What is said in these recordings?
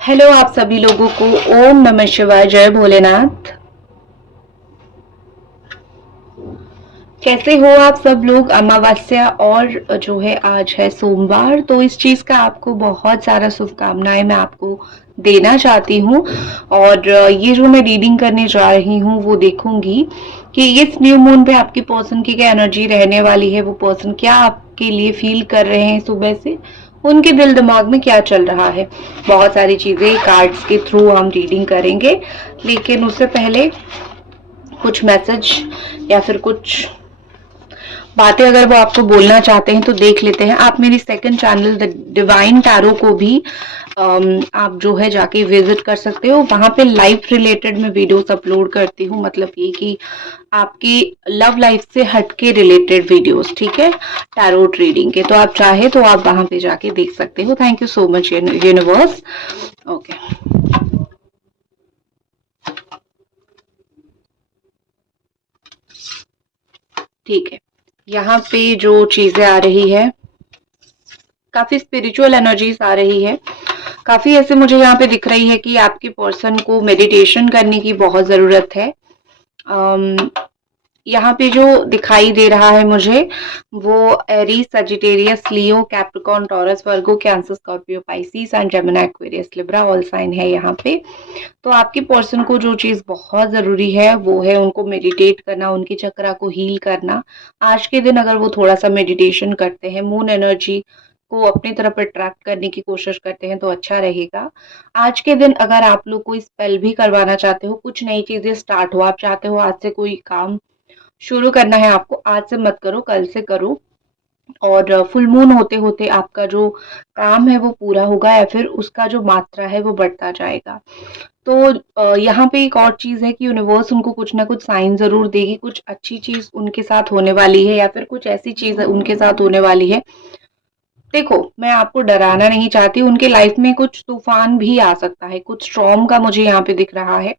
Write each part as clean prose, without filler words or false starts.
Hello आप सभी लोगों को। ओम नमः शिवाय, जय भोलेनाथ। कैसे हो आप सब लोग। अमावस्या और जो है आज है सोमवार, तो इस चीज का आपको बहुत सारा शुभकामनाएं मैं आपको देना चाहती हूँ। और ये जो मैं रीडिंग करने जा रही हूँ वो देखूंगी कि इस न्यू मून पे आपकी पर्सन की क्या एनर्जी रहने वाली है, वो पर्सन क्या आपके लिए फील कर रहे हैं सुबह से, उनके दिल दिमाग में क्या चल रहा है। बहुत सारी चीजें कार्ड्स के थ्रू हम रीडिंग करेंगे, लेकिन उससे पहले कुछ मैसेज या फिर कुछ बातें अगर वो आपको बोलना चाहते हैं तो देख लेते हैं। आप मेरी second channel the divine tarot को भी आप जो है जाके विजिट कर सकते हो। वहां पे लाइफ रिलेटेड मैं वीडियोस अपलोड करती हूँ, मतलब ये कि आपकी लव लाइफ से हटके रिलेटेड वीडियोस, ठीक है, टैरोट रीडिंग के। तो आप चाहे तो आप वहां पे जाके देख सकते हो। Thank you so much universe. Okay, ठीक है। यहाँ पे जो चीजें आ रही है, काफी स्पिरिचुअल एनर्जीज आ रही है। काफी ऐसे मुझे यहाँ पे दिख रही है कि आपके पर्सन को मेडिटेशन करने की बहुत जरूरत है। अम, यहाँ पे जो दिखाई दे रहा है मुझे, वो Aries, Sagittarius, Leo, Capricorn, Taurus, Virgo, Cancer, Scorpio, Pisces and Gemini, Aquarius, Libra all sign है यहाँ पे। तो आपके पर्सन को जो चीज बहुत जरूरी है वो है उनको मेडिटेट करना, उनकी चक्रा को हील करना। आज के दिन अगर वो थोड़ा सा मेडिटेशन करते हैं, मून एनर्जी को अपनी तरफ अट्रैक्ट करने की कोशिश करते हैं तो अच्छा रहेगा। आज के दिन अगर आप लोग कोई स्पेल भी करवाना चाहते हो, कुछ नई चीजें स्टार्ट हो, आप चाहते हो आज से कोई काम शुरू करना है आपको, आज से मत करो, कल से करो। और फुल मून होते होते आपका जो काम है वो पूरा होगा या फिर उसका जो मात्रा है वो बढ़ता जाएगा। तो यहाँ पे एक और चीज है कि यूनिवर्स उनको कुछ ना कुछ साइन जरूर देगी, कुछ अच्छी चीज उनके साथ होने वाली है या फिर कुछ ऐसी चीज उनके साथ होने वाली है। देखो, मैं आपको डराना नहीं चाहती, उनके लाइफ में कुछ तूफान भी आ सकता है, कुछ स्ट्रॉम का मुझे यहाँ पे दिख रहा है।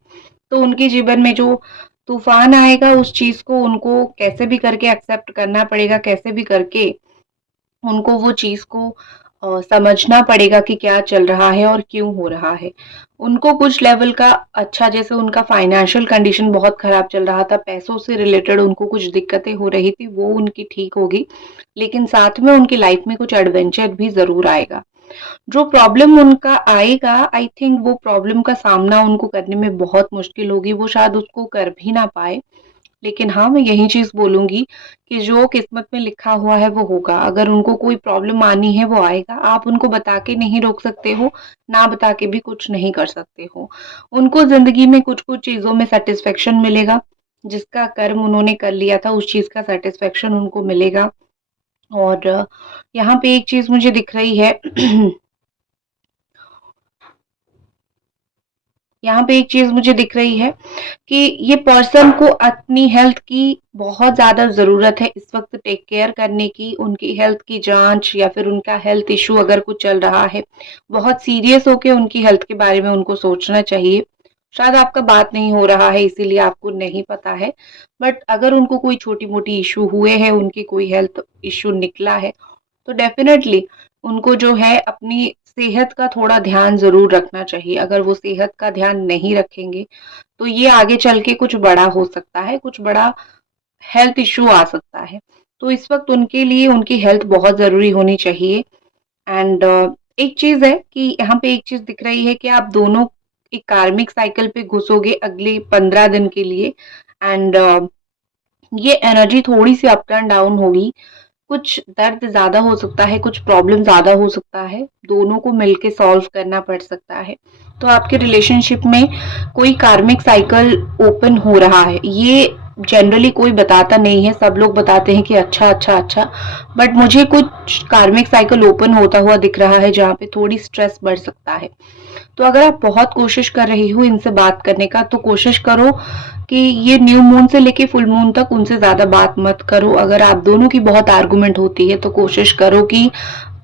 तो उनके जीवन में जो तूफान आएगा उस चीज को उनको कैसे भी करके एक्सेप्ट करना पड़ेगा, कैसे भी करके उनको वो चीज को समझना पड़ेगा कि क्या चल रहा है और क्यों हो रहा है। उनको कुछ लेवल का अच्छा, जैसे उनका फाइनेंशियल कंडीशन बहुत खराब चल रहा था, पैसों से रिलेटेड उनको कुछ दिक्कतें हो रही थी, वो उनकी ठीक होगी। लेकिन साथ में उनकी लाइफ में कुछ एडवेंचर भी जरूर आएगा। जो प्रॉब्लम उनका आएगा, आई थिंक वो प्रॉब्लम का सामना उनको करने में बहुत मुश्किल होगी, वो शायद उसको कर भी ना पाए। लेकिन हाँ, मैं यही चीज़ बोलूँगी कि जो किस्मत में लिखा हुआ है वो होगा। अगर उनको कोई प्रॉब्लम आनी है वो आएगा। आप उनको बता के नहीं रोक सकते हो, ना बता के भी कुछ नहीं कर सकते हो। उनको ज़िंदगी में कुछ-कुछ चीज़ों में सैटिस्फैक्शन मिलेगा, जिसका कर्म उन्होंने कर लिया था उस चीज़ का सैटिस्फैक्शन उनको मिलेगा। और यहाँ पे एक चीज़ मुझे दिख रही है यहाँ पे एक चीज़ मुझे दिख रही है कि ये पर्सन को अपनी हेल्थ की बहुत ज़्यादा ज़रूरत है इस वक़्त, टेक केयर करने की, उनकी हेल्थ की जाँच या फिर उनका हेल्थ इश्यू अगर कुछ चल रहा है, बहुत सीरियस होके उनकी हेल्थ के बारे में उनको सोचना चाहिए। शायद आपका बात नहीं हो रहा है इसीलिए आपको नहीं पता है, बट अगर उनको कोई छोटी-मोटी इश्यू हुए हैं, उनकी कोई हेल्थ इश्यू निकला है, तो डेफ़िनेटली उनको जो है अपनी सेहत का थोड़ा ध्यान ज़रूर रखना चाहिए। अगर वो सेहत का ध्यान नहीं रखेंगे, तो ये आगे चल के कुछ बड़ा हो सकता है, कुछ बड़ा हेल्थ इश्यू आ सकता है। तो इस वक़्त उनके लिए उनकी हेल्थ बहुत ज़रूरी होनी चाहिए। एंड एक चीज़ है कि यहाँ पे एक चीज़ दिख रही है कि आप दोनों एक कार्मिक साइकिल पे घुसोगे अगले 15 दिन के लिए। एंड ये एनर्जी थोड़ी-सी अप एंड डाउन होगी। कुछ दर्द ज़्यादा हो सकता है, कुछ प्रॉब्लम ज़्यादा हो सकता है, दोनों को मिलके सॉल्व करना पड़ सकता है। तो आपके रिलेशनशिप में कोई कार्मिक साइकिल ओपन हो रहा है, ये जनरली कोई बताता नहीं है, सब लोग बताते हैं कि अच्छा, अच्छा, अच्छा, बट मुझे कुछ कार्मिक साइकिल ओपन होता हुआ दिख रहा है जहाँ पे थोड़ी स्ट्रेस बढ़ सकता है। तो अगर आप बहुत कोशिश कर रही हो इनसे बात करने का, तो कोशिश करो कि ये न्यू मून से लेके फुल मून तक उनसे ज़्यादा बात मत करो। अगर आप दोनों की बहुत आर्गुमेंट होती है तो कोशिश करो कि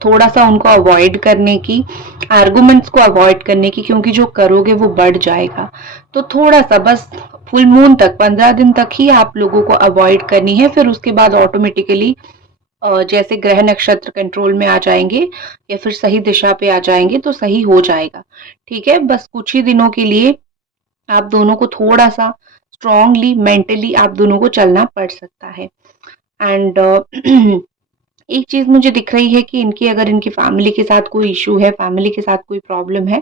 थोड़ा-सा उनको अवॉइड करने की, आर्गुमेंट्स को अवॉइड करने की, क्योंकि जो करोगे वो बढ़ जाएगा। तो थोड़ा-सा बस फुल मून तक 15 दिन तक ही आप लोगों को अवॉइड करनी है, फिर उसके बाद ऑटोमेटिकली जैसे ग्रह नक्षत्र कंट्रोल में आ जाएंगे या फिर सही दिशा पे आ जाएंगे तो सही हो जाएगा। ठीक है, बस कुछ ही दिनों के लिए आप दोनों को थोड़ा सा स्ट्रांगली मेंटली आप दोनों को चलना पड़ सकता है। एंड एक चीज मुझे दिख रही है कि इनकी अगर इनकी फैमिली के साथ कोई इशू है, फैमिली के साथ कोई प्रॉब्लम है,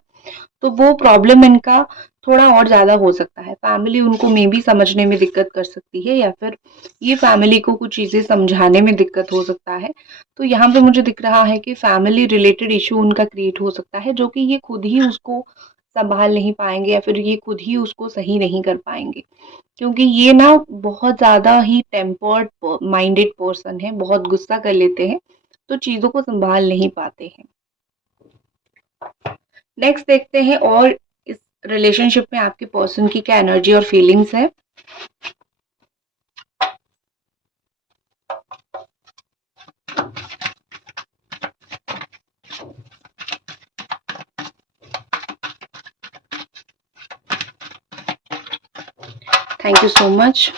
तो वो प्रॉब्लम इनका थोड़ा और ज़्यादा हो सकता है। फैमिली उनको मे बी समझने में दिक्कत कर सकती है या फिर ये फैमिली को कुछ चीज़ें समझाने में दिक्कत हो सकता है। तो यहाँ पे मुझे दिख रहा है कि फैमिली रिलेटेड इश्यू उनका क्रिएट हो सकता है, जो कि ये खुद ही उसको सँभाल नहीं पाएँगे या फिर ये खुद ही उसको सही नहीं कर पाएँगे। क्योंकि ये ना बहुत ज़्यादा ही टेम्पर्ड माइंडेड पर्सन है, बहुत गुस्सा कर लेते हैं, तो चीज़ों को सँभाल नहीं पाते हैं। नेक्स्ट देखते हैं और इस रिलेशनशिप में आपके पर्सन की क्या एनर्जी और फीलिंग्स है। Thank you so much.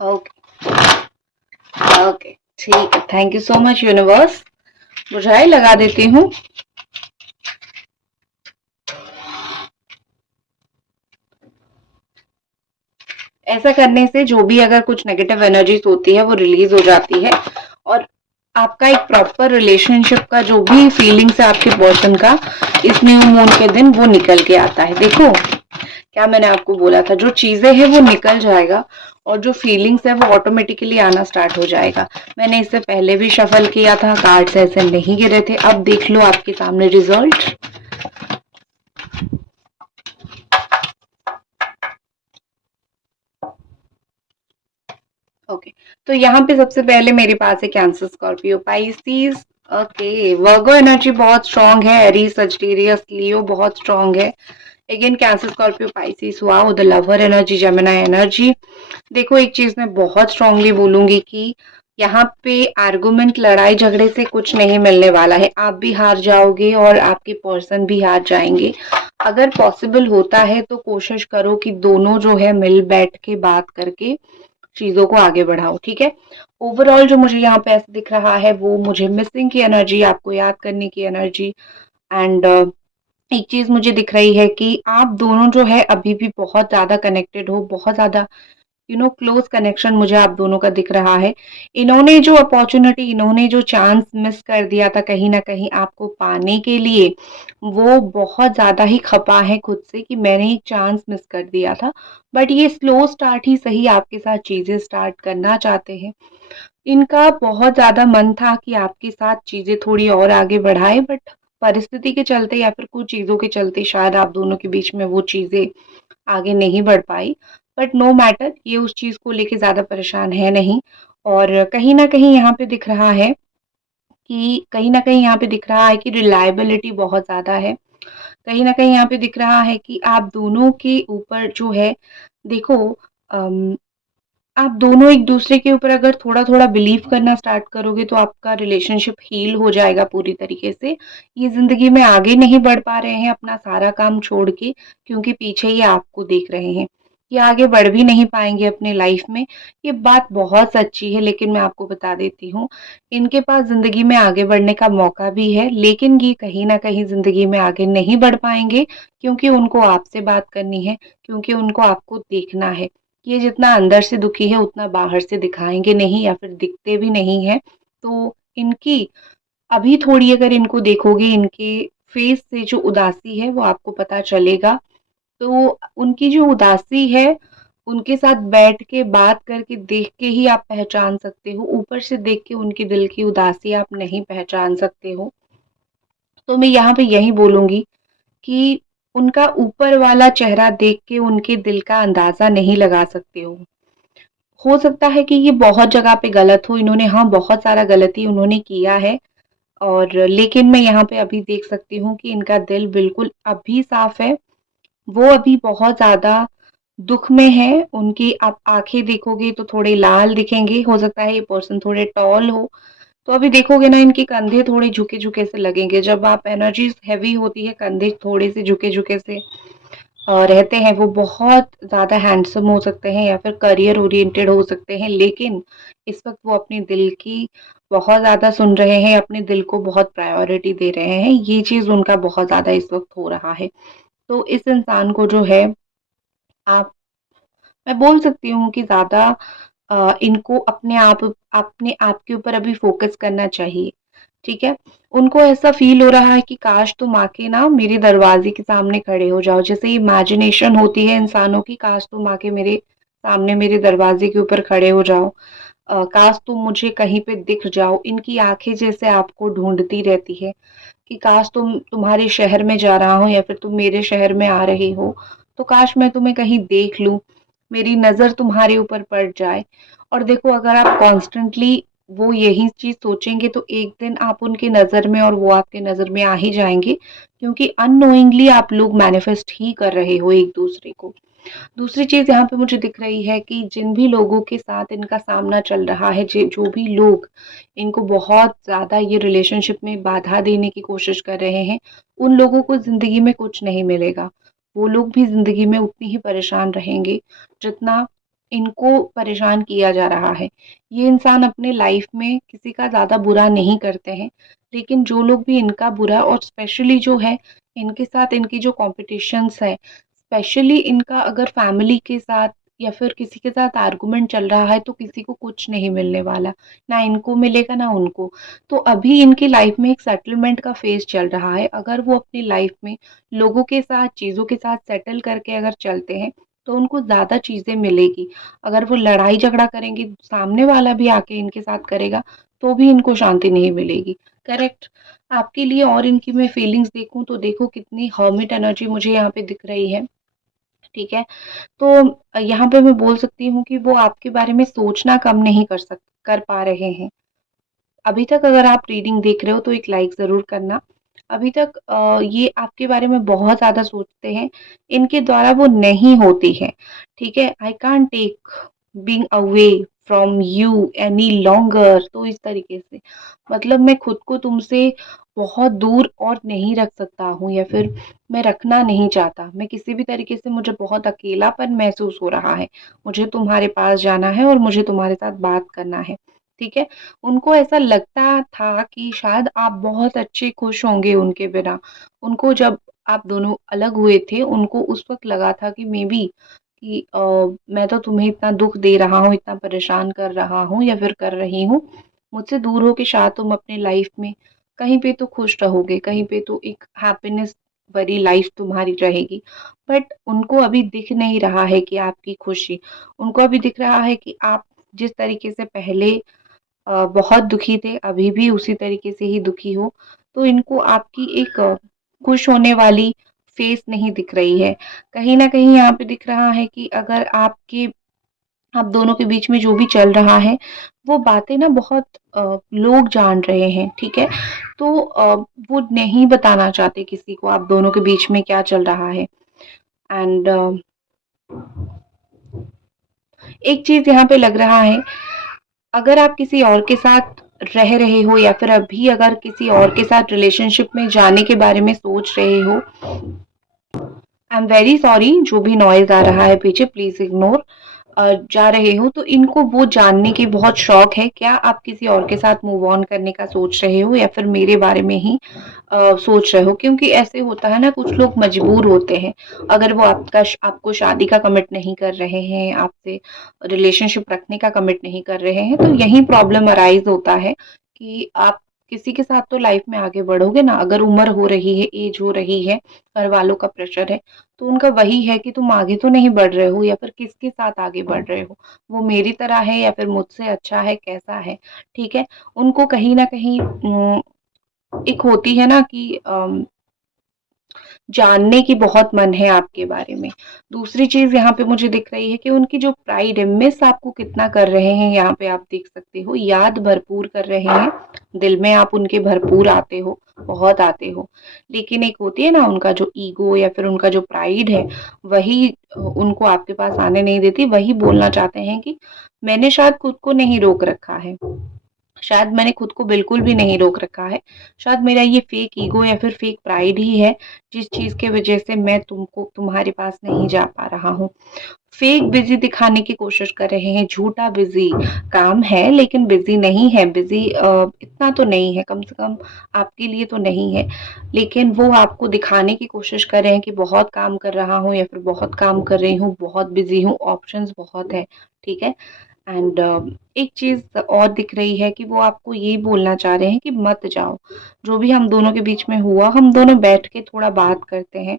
Okay okay, ठीक है, thank you so much universe. बुझाई लगा देती हूँ। ऐसा करने से जो भी अगर कुछ नेगेटिव एनर्जीज होती है वो रिलीज हो जाती है और आपका एक प्रॉपर रिलेशनशिप का जो भी फीलिंग्स है आपके पर्सन का इस न्यू मून के दिन वो निकल के आता है। देखो क्या मैंने आपको बोला था, जो चीजें हैं वो निकल जाएगा और जो फीलिंग्स है वो ऑटोमेटिकली आना स्टार्ट हो जाएगा। मैंने इससे पहले भी शफल किया था, कार्ड्स ऐसे नहीं गिरे थे। अब देख लो आपके सामने रिजल्ट। ओके, तो यहाँ पे सबसे पहले मेरे पास है कैंसर, स्कॉर्पियो, पाइसिस। ओके, वर्गो एनर्जी बहुत स्ट्रांग है, एरीज, सजिटेरियस, लियो बहुत स्ट्रांग है। Again cancer, Scorpio, Pisces, wow, the lover energy, Gemini energy. देखो एक चीज मैं बहुत स्ट्रांगली बोलूंगी कि यहाँ पे आर्गुमेंट, लड़ाई झगड़े से कुछ नहीं मिलने वाला है। आप भी हार जाओगे और आपके पर्सन भी हार जाएंगे। अगर पॉसिबल होता है तो कोशिश करो कि दोनों जो है मिल बैठ के बात करके चीजों को आगे बढ़ाओ। ठीक है, ओवरऑल जो मुझे यहाँ पे ऐसे दिख रहा है वो मुझे मिसिंग की एनर्जी, आपको याद करने की एनर्जी। एंड एक चीज मुझे दिख रही है कि आप दोनों जो है अभी भी बहुत ज्यादा कनेक्टेड हो, बहुत ज्यादा क्लोज कनेक्शन मुझे आप दोनों का दिख रहा है। इन्होंने जो अपॉर्चुनिटी, इन्होंने जो चांस मिस कर दिया था कहीं ना कहीं आपको पाने के लिए, वो बहुत ज्यादा ही खपा है खुद से कि मैंने एक चांस मिस कर दिया था। बट ये स्लो स्टार्ट ही सही आपके साथ चीजें स्टार्ट करना चाहते हैं। इनका बहुत ज्यादा मन था कि आपके साथ चीजें थोड़ी और आगे बढ़ाए, बट परिस्थिति के चलते या फिर कुछ चीजों के चलते शायद आप दोनों के बीच में वो चीजें आगे नहीं बढ़ पाई। बट नो मैटर, ये उस चीज को लेके ज्यादा परेशान है नहीं। और कहीं ना कहीं यहाँ पे दिख रहा है कि कहीं ना कहीं यहाँ पे दिख रहा है कि रिलायबिलिटी बहुत ज्यादा है। कहीं ना कहीं यहाँ पे दिख रहा है कि आप दोनों के ऊपर जो है, देखो, अम, आप दोनों एक दूसरे के ऊपर अगर थोड़ा थोड़ा बिलीव करना स्टार्ट करोगे तो आपका रिलेशनशिप हील हो जाएगा पूरी तरीके से। ये जिंदगी में आगे नहीं बढ़ पा रहे हैं अपना सारा काम छोड़ के, क्योंकि पीछे ये आपको देख रहे हैं। ये आगे बढ़ भी नहीं पाएंगे अपने लाइफ में। ये बात बहुत सच्ची है, लेकिन मैं आपको बता देती हूँ, इनके पास जिंदगी में आगे बढ़ने का मौका भी है, लेकिन ये कहीं ना कहीं जिंदगी में आगे नहीं बढ़ पाएंगे क्योंकि उनको आपसे बात करनी है, क्योंकि उनको आपको देखना है। ये जितना अंदर से दुखी है उतना बाहर से दिखाएंगे नहीं या फिर दिखते भी नहीं है। तो इनकी अभी थोड़ी, अगर इनको देखोगे इनके फेस से जो उदासी है वो आपको पता चलेगा। तो उनकी जो उदासी है, उनके साथ बैठ के बात करके देख के ही आप पहचान सकते हो। ऊपर से देख के उनकी दिल की उदासी आप नहीं पहचान सकते हो। तो मैं यहाँ पे यही बोलूंगी कि उनका ऊपर वाला चेहरा देख के उनके दिल का अंदाजा नहीं लगा सकते हो सकता है कि ये बहुत जगह पे गलत हो, इन्होंने, हाँ, बहुत सारा गलती उन्होंने किया है। और लेकिन मैं यहाँ पे अभी देख सकती हूँ कि इनका दिल बिल्कुल अभी साफ है। वो अभी बहुत ज्यादा दुख में है। उनकी आप आंखें देखोगे तो थोड़े लाल दिखेंगे। हो सकता है ये पर्सन थोड़े टॉल हो, तो अभी देखोगे ना इनके कंधे थोड़े झुके-झुके से लगेंगे। जब आप एनर्जीज़ हेवी होती है, कंधे थोड़े से झुके-झुके से रहते हैं, वो बहुत ज़्यादा हैंडसम हो सकते हैं या फिर करियर ओरिएंटेड हो सकते हैं, लेकिन इस वक़्त वो अपने दिल की बहुत ज़्यादा सुन रहे हैं, अपने दिल को बहुत प्रायोरिटी दे रहे हैं। ये चीज़ उनका बहुत ज़्यादा इस वक़्त हो रहा है। तो इस इंसान को जो है आप मैं बोल सकती हूँ कि ज़्यादा इनको अपने आप के ऊपर अभी फ़ोकस करना चाहिए, ठीक है? उनको ऐसा फ़ील हो रहा है कि काश तुम आके ना मेरे दरवाज़े के सामने खड़े हो जाओ। जैसे इमेजिनेशन होती है इंसानों की, काश तुम आके मेरे सामने मेरे दरवाज़े के ऊपर खड़े हो जाओ। काश तुम मुझे कहीं पे दिख जाओ। इनकी आँखें जैसे आपको ढूँढती रहती है कि काश तुम्हारे शहर में जा रहा हूँ या फिर तुम मेरे शहर में आ रही हो, तो काश मैं तुम्हें कहीं देख लूँ, मेरी नज़र तुम्हारे ऊपर पड़ जाए। और देखो अगर आप कॉन्स्टेंटली वो यही चीज़ सोचेंगे तो एक दिन आप उनकी नज़र में और वो आपके नज़र में आ ही जाएँगे, क्योंकि अननोइंगली आप लोग मैनिफेस्ट ही कर रहे हो एक-दूसरे को। दूसरी चीज़ यहाँ पे मुझे दिख रही है कि जिन भी लोगों के साथ इनका सामना चल रहा है, जो भी लोग इनको बहुत ज़्यादा ये रिलेशनशिप में बाधा देने की कोशिश कर रहे हैं, उन लोगों को ज़िंदगी में कुछ नहीं मिलेगा। वो लोग भी ज़िंदगी में उतनी ही परेशान रहेंगे, जितना इनको परेशान किया जा रहा है। ये इंसान अपने लाइफ में किसी का ज़्यादा बुरा नहीं करते हैं, लेकिन जो लोग भी इनका बुरा और स्पेशली जो है, इनके साथ इनकी जो कॉम्पिटिशन्स है, स्पेशली इनका अगर फैमिली के साथ या फिर किसी के साथ आर्गुमेंट चल रहा है तो किसी को कुछ नहीं मिलने वाला, ना इनको मिलेगा ना उनको। तो अभी इनकी लाइफ में एक सेटलमेंट का फेज़ चल रहा है। अगर वो अपनी लाइफ में लोगों के साथ, चीज़ों के साथ सेटल करके अगर चलते हैं, तो उनको ज़्यादा चीज़ें मिलेगी। अगर वो लड़ाई झगड़ा करेंगे, सामने वाला भी आके इनके साथ करेगा, तो भी इनको शांति नहीं मिलेगी। करेक्ट? आपके लिए और इनकी मैं फीलिंग्स देखूँ तो देखो कितनी हर्मिट एनर्जी मुझे यहाँ पे दिख रही है। ठीक है? तो यहाँ पे मैं बोल सकती हूँ कि वो आपके बारे में सोचना कम नहीं कर पा रहे हैं। अभी तक अगर आप रीडिंग देख रहे हो तो एक लाइक ज़रूर करना। अभी तक ये आपके बारे में बहुत ज़्यादा सोचते हैं, इनके द्वारा वो नहीं होती है, ठीक है? I can't take being away from you any longer, तो इस तरीके से। मतलब मैं खुद को तुमसे बहुत दूर और नहीं रख सकता हूँ या फिर मैं रखना नहीं चाहता। मैं किसी भी तरीके से मुझे बहुत अकेलापन महसूस हो रहा है। मुझे तुम्हारे पास जाना है और मुझे तुम्हारे साथ बात करना है, ठीक है? उनको ऐसा लगता था कि शायद आप बहुत अच्छे खुश होंगे उनके बिना। उनको जब आप दोनों अलग हुए थे, उनको उस वक़्त लगा था कि मेबी कि मैं तो तुम्हें इतना दुःख दे रहा हूँ, इतना परेशान कर रहा हूँ या फिर कर रही हूँ। मुझसे दूर हो के शायद तुम अपनी लाइफ़ में कहीं पे तो खुश रहोगे, कहीं पे तो एक हैप्पीनेस भरी लाइफ़ तुम्हारी रहेगी। बट उनको अभी दिख नहीं रहा है कि आपकी खुशी, उनको अभी दिख रहा है कि आप जिस तरीके से पहले बहुत दुखी थे, अभी भी उसी तरीके से ही दुखी हो, तो इनको आपकी एक खुश होने वाली फ़ेस नहीं दिख रही है। कहीं न कहीं यहाँ पे दिख रहा है कि अगर आप दोनों के बीच में जो भी चल रहा है, वो बातें ना बहुत लोग जान रहे हैं, ठीक है? तो वो नहीं बताना चाहते किसी को आप दोनों के बीच में क्या चल रहा है। एंड एक चीज़ यहाँ पे लग रहा है, अगर आप किसी और के साथ रह रहे हो या फिर अभी अगर किसी और के साथ रिलेशनशिप में जाने के बारे में सोच रहे हो, आई एम वेरी सॉरी जो भी नॉइज़ आ रहा है पीछे प्लीज़ इग्नोर। जा रहे हो तो इनको वो जानने की बहुत शौक है, क्या आप किसी और के साथ मूव ऑन करने का सोच रहे हो या फिर मेरे बारे में ही सोच रहे हो? क्योंकि ऐसे होता है ना, कुछ लोग मजबूर होते हैं। अगर वो आपको शादी का कमिट नहीं कर रहे हैं, आपसे रिलेशनशिप रखने का कमिट नहीं कर रहे हैं, तो यही प्रॉब्लम अराइज़ होता है कि आप किसी के साथ तो लाइफ में आगे बढ़ोगे ना। अगर उम्र हो रही है, एज हो रही है, घर वालों का प्रेशर है, तो उनका वही है कि तुम आगे तो नहीं बढ़ रहे हो या फिर किसके साथ आगे बढ़ रहे हो? वो मेरी तरह है या फिर मुझसे अच्छा है, कैसा है? ठीक है? उनको कहीं न कहीं एक होती है ना कि जानने की बहुत मन है आपके बारे में। दूसरी चीज़ यहाँ पे मुझे दिख रही है कि उनकी जो प्राइड है, मिस आपको कितना कर रहे हैं यहाँ पे आप देख सकते हो। याद भरपूर कर रहे हैं, दिल में आप उनके भरपूर आते हो, बहुत आते हो। लेकिन एक होती है ना उनका जो ईगो या फिर उनका जो प्राइड है, वही उनको आपके पास आने नहीं देती। वही बोलना चाहते हैं कि मैंने शायद खुद को नहीं रोक रखा है। शायद मैंने खुद को बिल्कुल भी नहीं रोक रखा है। शायद मेरा ये फेक ईगो या फिर फेक प्राइड ही है, जिस चीज़ की वज़ह से मैं तुम्हारे पास नहीं जा पा रहा हूँ। फेक बिज़ी दिखाने की कोशिश कर रहे हैं, झूठा बिज़ी, काम है लेकिन बिज़ी नहीं है, बिज़ी इतना तो नहीं है, कम से कम आपके लिए तो नहीं है। लेकिन वो आपको दिखाने की कोशिश कर रहे हैं कि बहुत काम कर रहा हूँ या फिर बहुत काम कर रही हूँ, बहुत बिज़ी हूँ, ऑप्शंस बहुत है, ठीक है? एंड एक चीज़ और दिख रही है कि वो आपको ये बोलना चाह रहे हैं कि मत जाओ। जो भी हम दोनों के बीच में हुआ, हम दोनों बैठ के थोड़ा बात करते हैं।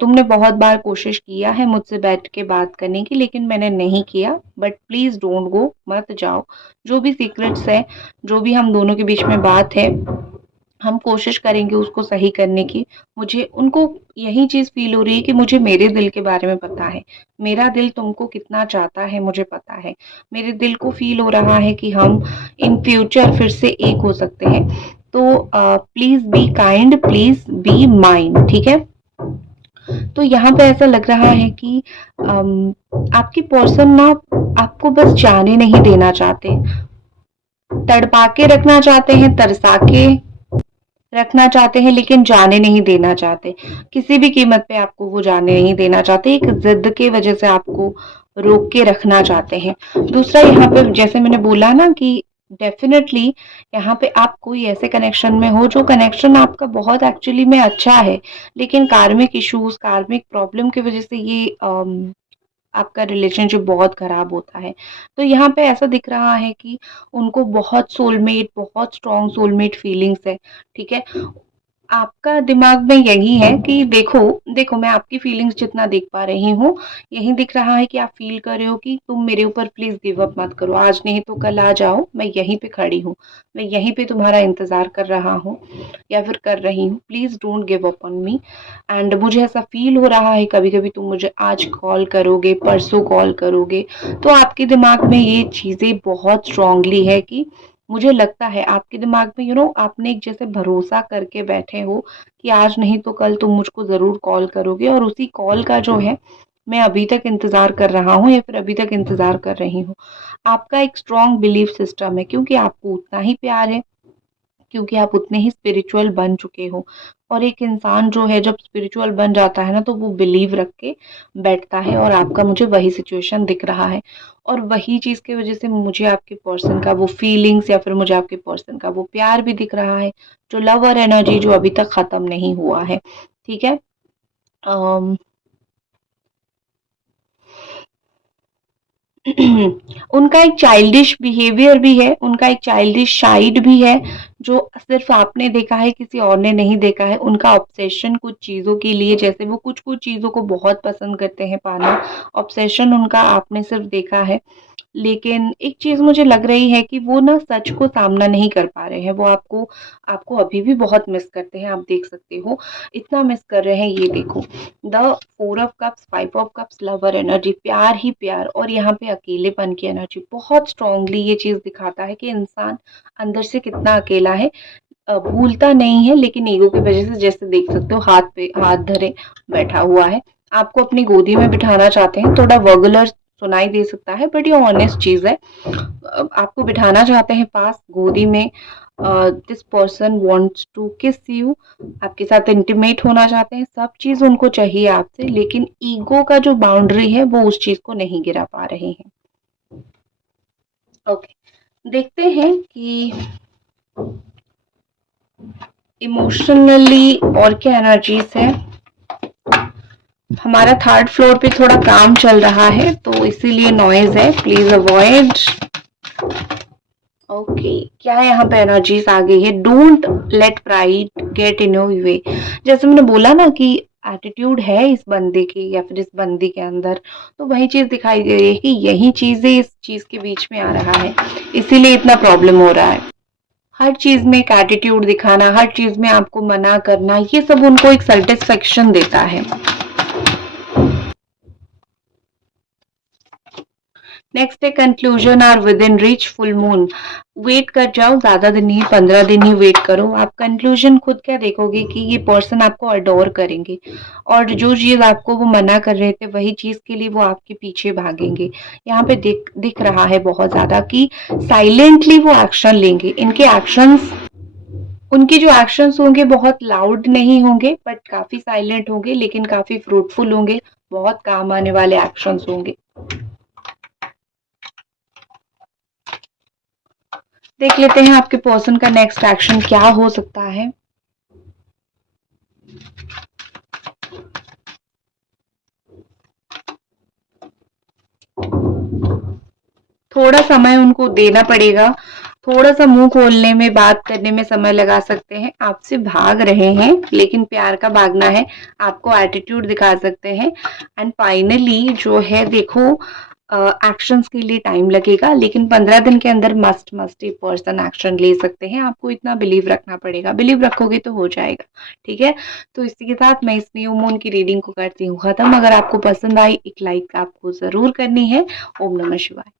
तुमने बहुत बार कोशिश किया है मुझसे बैठ के बात करने की, लेकिन मैंने नहीं किया, बट प्लीज़ डोंट गो, मत जाओ। जो भी सीक्रेट्स हैं, जो भी हम दोनों के बीच में बात है, हम कोशिश करेंगे उसको सही करने की। मुझे उनको यही चीज़ फ़ील हो रही है कि मुझे मेरे दिल के बारे में पता है। मेरा दिल तुमको कितना चाहता है मुझे पता है। मेरे दिल को फ़ील हो रहा है कि हम इन फ्यूचर फिर से एक हो सकते हैं। तो please be kind, please be mine, ठीक है? तो यहाँ पे ऐसा लग रहा है कि आपकी पर्सन ना आपको बस जाने नहीं देना चाहते, तड़पा के रखना चाहते हैं, तरसा के रखना चाहते हैं, लेकिन जाने नहीं देना चाहते। किसी भी कीमत पे आपको वो जाने नहीं देना चाहते, एक ज़िद की वजह से आपको रोक के रखना चाहते हैं। दूसरा यहाँ पे जैसे मैंने बोला ना कि डेफ़िनेटली यहाँ पे आप कोई ऐसे कनेक्शन में हो जो कनेक्शन आपका बहुत एक्चुअली में अच्छा है, लेकिन कार्मिक इश्यूज़, कार्मिक प्रॉब्लम की वजह से ये आपका रिलेशनशिप बहुत खराब होता है। तो यहाँ पे ऐसा दिख रहा है कि उनको बहुत सोलमेट, बहुत स्ट्रॉन्ग सोलमेट फीलिंग्स है, ठीक है? आपका दिमाग में यही है कि देखो देखो मैं आपकी फीलिंग्स जितना देख पा रही हूँ, यही दिख रहा है कि आप फ़ील कर रहे हो कि तुम मेरे ऊपर प्लीज़ गिव अप मत करो, आज नहीं तो कल आ जाओ, मैं यहीं पे खड़ी हूँ, मैं यहीं पे तुम्हारा इंतज़ार कर रहा हूँ या फिर कर रही हूँ, please don't give up on me. And मुझे ऐसा फ़ील हो रहा है कभी-कभी तुम मुझे आज कॉल करोगे, परसों कॉल करोगे, तो आपके दिमाग में ये चीज़ें बहुत स्ट्रॉन्गली है कि मुझे लगता है आपके दिमाग में आपने एक जैसे भरोसा करके बैठे हो कि आज नहीं तो कल तुम मुझको ज़रूर कॉल करोगे, और उसी कॉल का जो है मैं अभी तक इंतज़ार कर रहा हूँ या फिर अभी तक इंतज़ार कर रही हूँ। आपका एक स्ट्रॉन्ग बिलीफ सिस्टम है क्योंकि आपको उतना ही प्यार है, क्योंकि आप उतने ही स्पिरिचुअल बन चुके हो। और एक इंसान जो है जब स्पिरिचुअल बन जाता है ना, तो वो बिलीव रख के बैठता है, और आपका मुझे वही सिचुएशन दिख रहा है। और वही चीज़ की वजह से मुझे आपके पर्सन का वो फीलिंग्स या फिर मुझे आपके पर्सन का वो प्यार भी दिख रहा है, जो लव और एनर्जी जो अभी तक खत्म नहीं हुआ है, ठीक है? अम उनका एक चाइल्डिश बिहेवियर भी है, उनका एक चाइल्डिश साइड भी है, जो सिर्फ आपने देखा है, किसी और ने नहीं देखा है। उनका ऑब्सेशन कुछ चीज़ों के लिए, जैसे वो कुछ-कुछ चीज़ों को बहुत पसंद करते हैं पाना, ऑब्सेशन उनका आपने सिर्फ देखा है। लेकिन एक चीज़ मुझे लग रही है कि वो ना सच को सामना नहीं कर पा रहे हैं, वो आपको आपको अभी भी बहुत मिस करते हैं, आप देख सकते हो। इतना मिस कर रहे हैं, ये देखो, the 4 of cups, 5 of cups, lover energy, प्यार ही प्यार, और यहाँ पे अकेलेपन की एनर्जी बहुत स्ट्रांगली ये चीज़ दिखाता है कि इंसान अंदर से कितना अकेला है। भूलता नहीं है, लेकिन ईगो की वजह से जैसे देख सकते हो हाथ पे हाथ धरे बैठा हुआ है। आपको अपनी गोदी में बिठाना चाहते हैं, थोड़ा वर्गुलर सुनाई दे सकता है, बट ये ऑनेस्ट चीज़ है। आपको बिठाना चाहते हैं पास गोदी में, दिस पर्सन वांट्स टू किस यू, आपके साथ इंटीमेट होना चाहते हैं, सब चीज़ उनको चाहिए आपसे, लेकिन ईगो का जो बाउंड्री है वो उस चीज़ को नहीं गिरा पा रहे हैं। ओके, देखते हैं कि इमोशनली और क्या एनर्जीज है। हमारा 3rd फ्लोर पे थोड़ा काम चल रहा है, तो इसीलिए नॉइज है, प्लीज अवॉइड। ओके, क्या यहाँ पे एनर्जीज आ गई है? Don't let pride get in your way. जैसे मैंने बोला ना कि एटीट्यूड है इस बंदे के या फिर इस बंदी के अंदर, तो वही चीज दिखाई दे रही है कि यही चीजें इस चीज के बीच में आ रहा है, इसीलिए इतना प्रॉब्लम हो रहा है। हर चीज में एक एटीट्यूड दिखाना, हर चीज में आपको मना करना, ये सब उनको एक सेटिस्फेक्शन देता है। नेक्स्ट है conclusion are within reach full moon. Wait कर जाओ, ज्यादा दिन नहीं, 15 दिन ही वेट करो। आप कंक्लूजन खुद क्या देखोगे कि ये पर्सन आपको अडोर करेंगे और जो चीज आपको वो मना कर रहे थे वही चीज के लिए वो आपके पीछे भागेंगे। यहाँ पे दिख रहा है बहुत ज्यादा कि साइलेंटली वो एक्शन लेंगे। इनके एक्शंस, उनके जो एक्शंस होंगे बहुत लाउड नहीं होंगे बट काफी साइलेंट होंगे, लेकिन काफी फ्रूटफुल होंगे, बहुत काम आने वाले एक्शंस होंगे। देख लेते हैं आपके पर्सन का नेक्स्ट एक्शन क्या हो सकता है। थोड़ा समय उनको देना पड़ेगा, थोड़ा सा मुंह खोलने में, बात करने में समय लगा सकते हैं। आपसे भाग रहे हैं लेकिन प्यार का भागना है, आपको एटीट्यूड दिखा सकते हैं। एंड फाइनली जो है देखो, एक्शंस के लिए टाइम लगेगा लेकिन 15 दिन के अंदर मस्ट ये पर्सन एक्शन ले सकते हैं। आपको इतना बिलीव रखना पड़ेगा, बिलीव रखोगे तो हो जाएगा। ठीक है, तो इसी के साथ मैं इस न्यू मून की रीडिंग को करती हूँ खत्म। अगर आपको पसंद आई, एक लाइक आपको जरूर करनी है। ओम नमः शिवाय।